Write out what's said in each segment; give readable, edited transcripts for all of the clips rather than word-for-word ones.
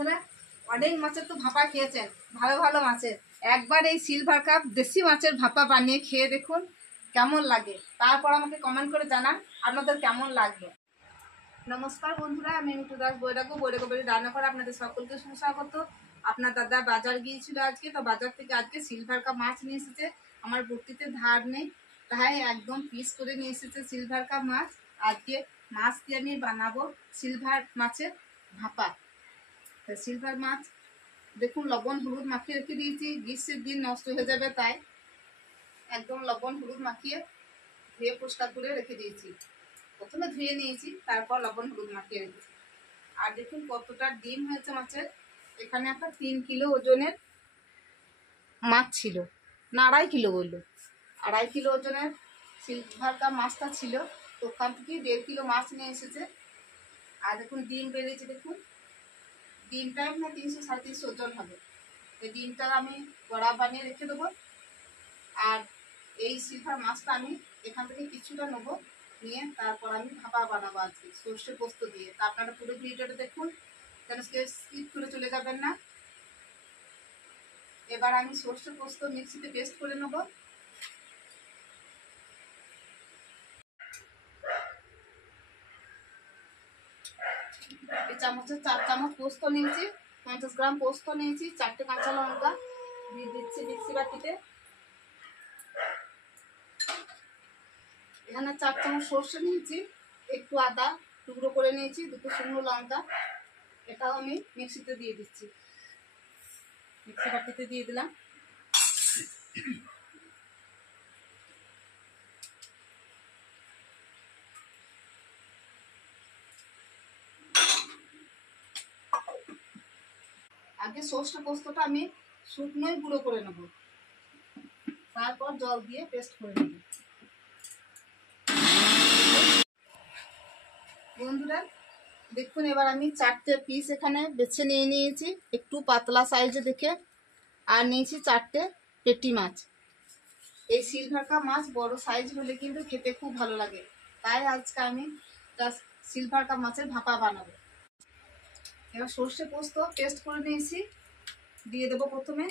বন্ধুরা অনেক মাছের তো ভাপা খেয়েছেন, ভালো ভালো মাছের, একবার এই সিলভার কাপ দেশি মাছের ভাপা বানিয়ে খেয়ে দেখুন কেমন লাগে, তারপর আমাকে কমেন্ট করে জানান আপনাদের কেমন লাগলো। নমস্কার বন্ধুরা, আমি মিঠু দাস বৈরাগ্য বাড়ি রান্না করে আপনাদের সকলকে সুস্বাগত। আপনার দাদা বাজার গিয়েছিল আজকে, তো বাজার থেকে আজকে সিলভার কাপ মাছ নিয়ে এসেছে। আমার বটিতে ধার নেই, তাই একদম পিস করে নিয়ে এসেছে সিলভার কাপ মাছ। আজকে মাছ দিয়ে আমি বানাবো সিলভার মাছের ভাপা। তো সিলভার মাছ দেখুন লবণ হলুদ মাখিয়ে রেখে দিয়েছি, গ্রীষ্মের দিন নষ্ট হয়ে যাবে তাই একদম লবণ হলুদ মাখিয়ে ধুয়ে পরিষ্কার করে রেখে দিয়েছি। প্রথমে ধুয়ে নিয়েছি, তারপর লবণ হলুদ মাখিয়ে রেখেছি। আর দেখুন কতটা ডিম হয়েছে মাছের। এখানে একটা 3 কিলো ওজনের মাছ ছিল, না 2.5 কিলো বললো, 2.5 কিলো ওজনের সিলভার কাপ মাছটা ছিল, তো ওখান থেকে 1.5 কিলো মাছ নিয়ে এসেছে। আর দেখুন ডিম বেরিয়েছে, দেখুন ডিমটা না 300-350 ওজন হবে। এই ডিমটা আমি বড়া বানিয়ে রেখে দেবো। আর এই সিলভার মাছটা আমি এখান থেকে কিছুটা নেবো, নিয়ে তারপর আমি ভাপা বানাবো আজকে সর্ষে পোস্ত দিয়ে। তা আপনারা পুরো ভিডিওটা দেখুন, কেন স্কিপ করে চলে যাবেন না। এবার আমি সর্ষে পোস্ত মিক্সিতে পেস্ট করে নেব। এই চামচের 4 চামচ পোস্ত নিয়েছি, 50 গ্রাম পোস্ত নিয়েছি, 4টে কাঁচা লঙ্কা দিয়ে দিচ্ছি মিক্সি বাটিতে। এখানে 4 চামচ সর্ষে নিয়েছি, একটু আদা টুকরো করে নিয়েছি, 2টো শুকনো লঙ্কা, এটাও আমি মিক্সিতে দিয়ে দিচ্ছি। মিক্সি বাটিতে দিয়ে দিলাম। আগে সর্ষে পোস্তটা আমি শুকনোই গুঁড়ো করে নেব, তারপর জল দিয়ে পেস্ট করে নেব। বন্ধুরা দেখুন এবার আমি 4টে পিস এখানে বেছে নিয়ে নিয়েছি, একটু পাতলা সাইজে দেখে। আর নিয়েছি 4টে পেটি মাছ। এই সিলভার কাপ মাছ বড় সাইজ হলে কিন্তু খেতে খুব ভালো লাগে, তাই আজকে আমি সিলভার কাপ মাছের ভাপা বানাবো। এবার সর্ষে পোস্ত পেস্ট করে নিয়েছি, দিয়ে দেবো প্রথমে।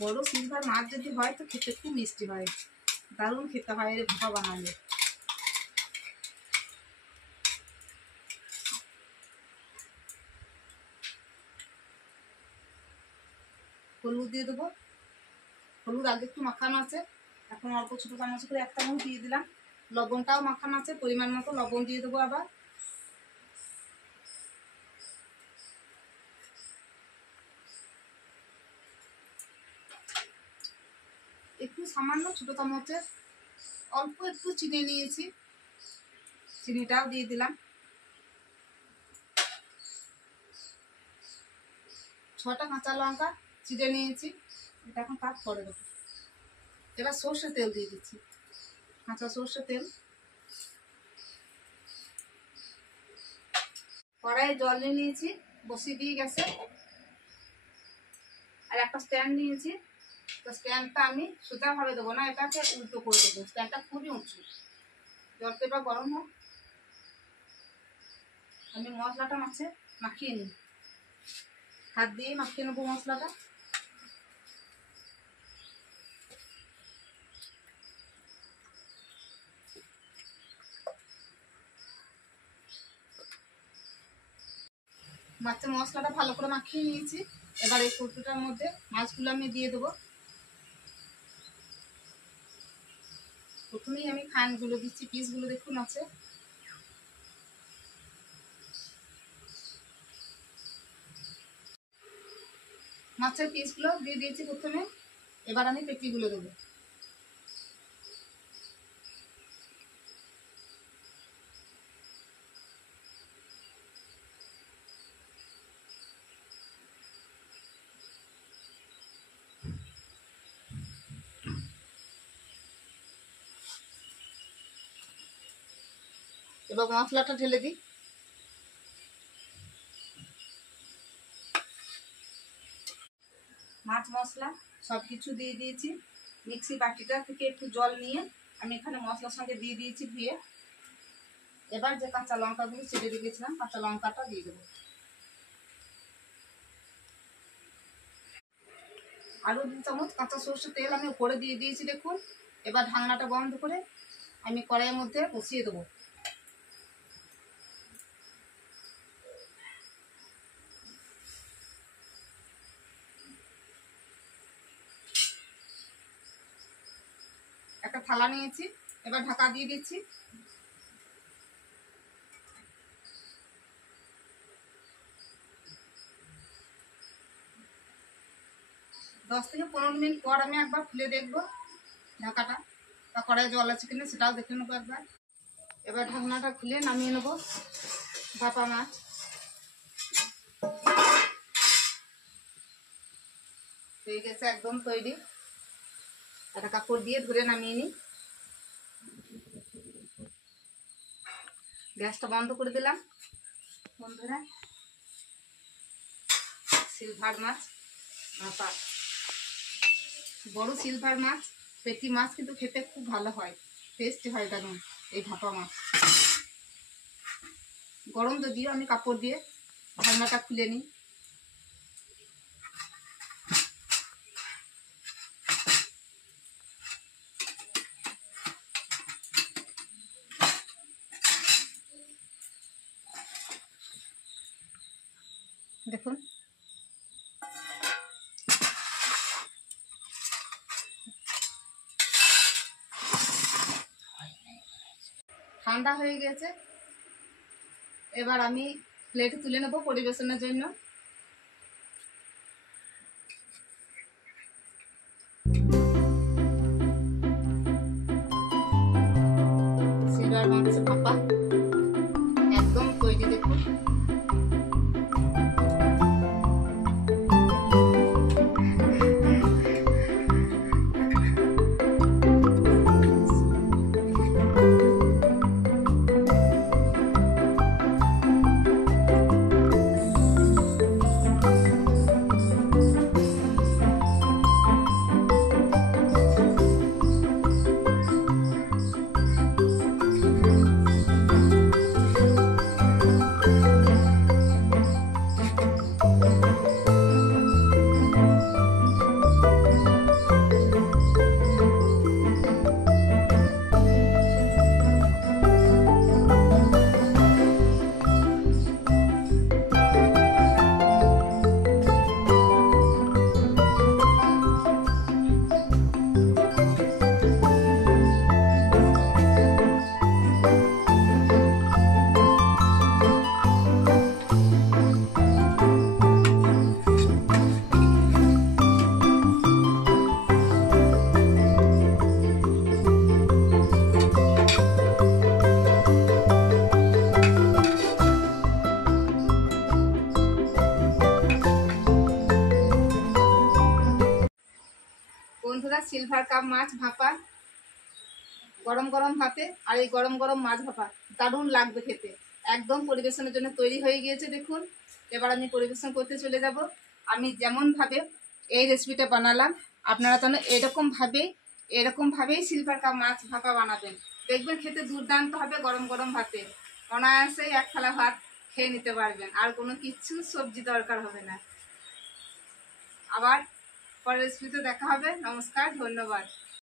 বড় সিলভার মাছ যদি হয় তো খেতে খুব মিষ্টি হয়, দারুণ খেতে হয় এর ভাপা বানালে। হলুদ দিয়ে দেবো, হলুদ আগে একটু মাখানো আছে, এখন অল্প ছোটো চামচ করে 1 চামচ দিয়ে দিলাম। লবণটাও মাখানো আছে, পরিমাণ মতো লবণ দিয়ে দেবো। আবার একটু সামান্য ছোটো চামচের অল্প একটু চিনি নিয়েছি, চিনিটাও দিয়ে দিলাম। 6টা কাঁচা লঙ্কা চিড়ে নিয়েছি, এটা এখন কাট করে দেবো। এবার সর্ষে তেল দিয়ে দিচ্ছি, কাঁচা সর্ষে তেল। কড়াইয়ে জল নিয়ে নিয়েছি, বসিয়ে দিয়ে গেছে। আর একটা স্ট্যান্ড নিয়েছি, তো স্ট্যান্ডটা আমি সোজাভাবে দেবো না, এটাকে উল্টো করে দেবো। স্ট্যান্ডটা খুবই উঁচু। জলটা এবার গরম হোক, আমি মশলাটা মাছে মাখিয়ে নিই, হাত দিয়ে মাখিয়ে নেবো মশলাটা। মাছের মশলাটা ভালো করে মাখিয়ে নিয়েছি। এবার এই কৌটোটার মধ্যে মাছগুলো আমি দিয়ে দেবো। প্রথমেই আমি খানগুলো দিচ্ছি, পিসগুলো দেখুন আছে। মাছের পিসগুলো দিয়ে দিয়েছি প্রথমে, এবার আমি পেটিগুলো দেবো। এবার মশলাটা ঢেলে দিই। মাছ মশলা সব কিছু দিয়ে দিয়েছি, মিক্সি বাটিটা থেকে একটু জল নিয়ে আমি এখানে মশলার সঙ্গে দিয়ে দিয়েছি ধুয়ে। এবার যে কাঁচা লঙ্কাগুলো ছেড়ে দিয়েছিলাম কাঁচা লঙ্কাটা দিয়ে দেবো। আরও 2 চামচ কাঁচা সরষের তেল আমি উপরে দিয়ে দিয়েছি দেখুন। এবার ঢাকনাটা বন্ধ করে আমি কড়াইয়ের মধ্যে বসিয়ে দেবো। একটা থালা নিয়েছি, এবার ঢাকা দিয়ে দিচ্ছি। 10 থেকে 15 মিনিট পর আমি একবার খুলে দেখবো ঢাকাটা, তা কড়াইয়ে জল আছে কিনা সেটাও দেখে নেবো একবার। এবার ঢাকনাটা খুলে নামিয়ে নেবো ভাপা মাছ। হয়ে গেছে, একদম তৈরি। একটা কাপড় দিয়ে ধরে নামিয়ে নিই। গ্যাসটা বন্ধ করে দিলাম। বন্ধুরা, সিলভার মাছ ভাপা, বড় সিলভার মাছ, পেটি মাছ কিন্তু খেতে খুব ভালো হয়, টেস্টি হয় দারুণ এই ভাপা মাছ। গরম যদিও, আমি কাপড় দিয়ে ঢাকনাটা খুলে নিই। দেখুন ঠান্ডা হয়ে গেছে। এবার আমি প্লেটে তুলে নেব পরিবেশনের জন্য। সিলভার মাছ ভাপা একদম তৈরি দেখুন। বন্ধুরা, সিলভার কাপ মাছ ভাপা গরম গরম ভাতে আর এই গরম গরম মাছ ভাপা দারুণ লাগবে খেতে। একদম পরিবেশনের জন্য তৈরি হয়ে গিয়েছে দেখুন। এবার আমি পরিবেশন করতে চলে যাব। আমি যেমনভাবে এই রেসিপিটা বানালাম, আপনারা যেন এরকমভাবেই সিলভার কাপ মাছ ভাপা বানাবেন। দেখবেন খেতে দুর্দান্ত হবে। গরম গরম ভাতে অনায়াসে এক থালা ভাত খেয়ে নিতে পারবেন, আর কোনো কিচ্ছু সবজি দরকার হবে না। আবার পরের রেসিপিতে দেখা হবে। নমস্কার, ধন্যবাদ।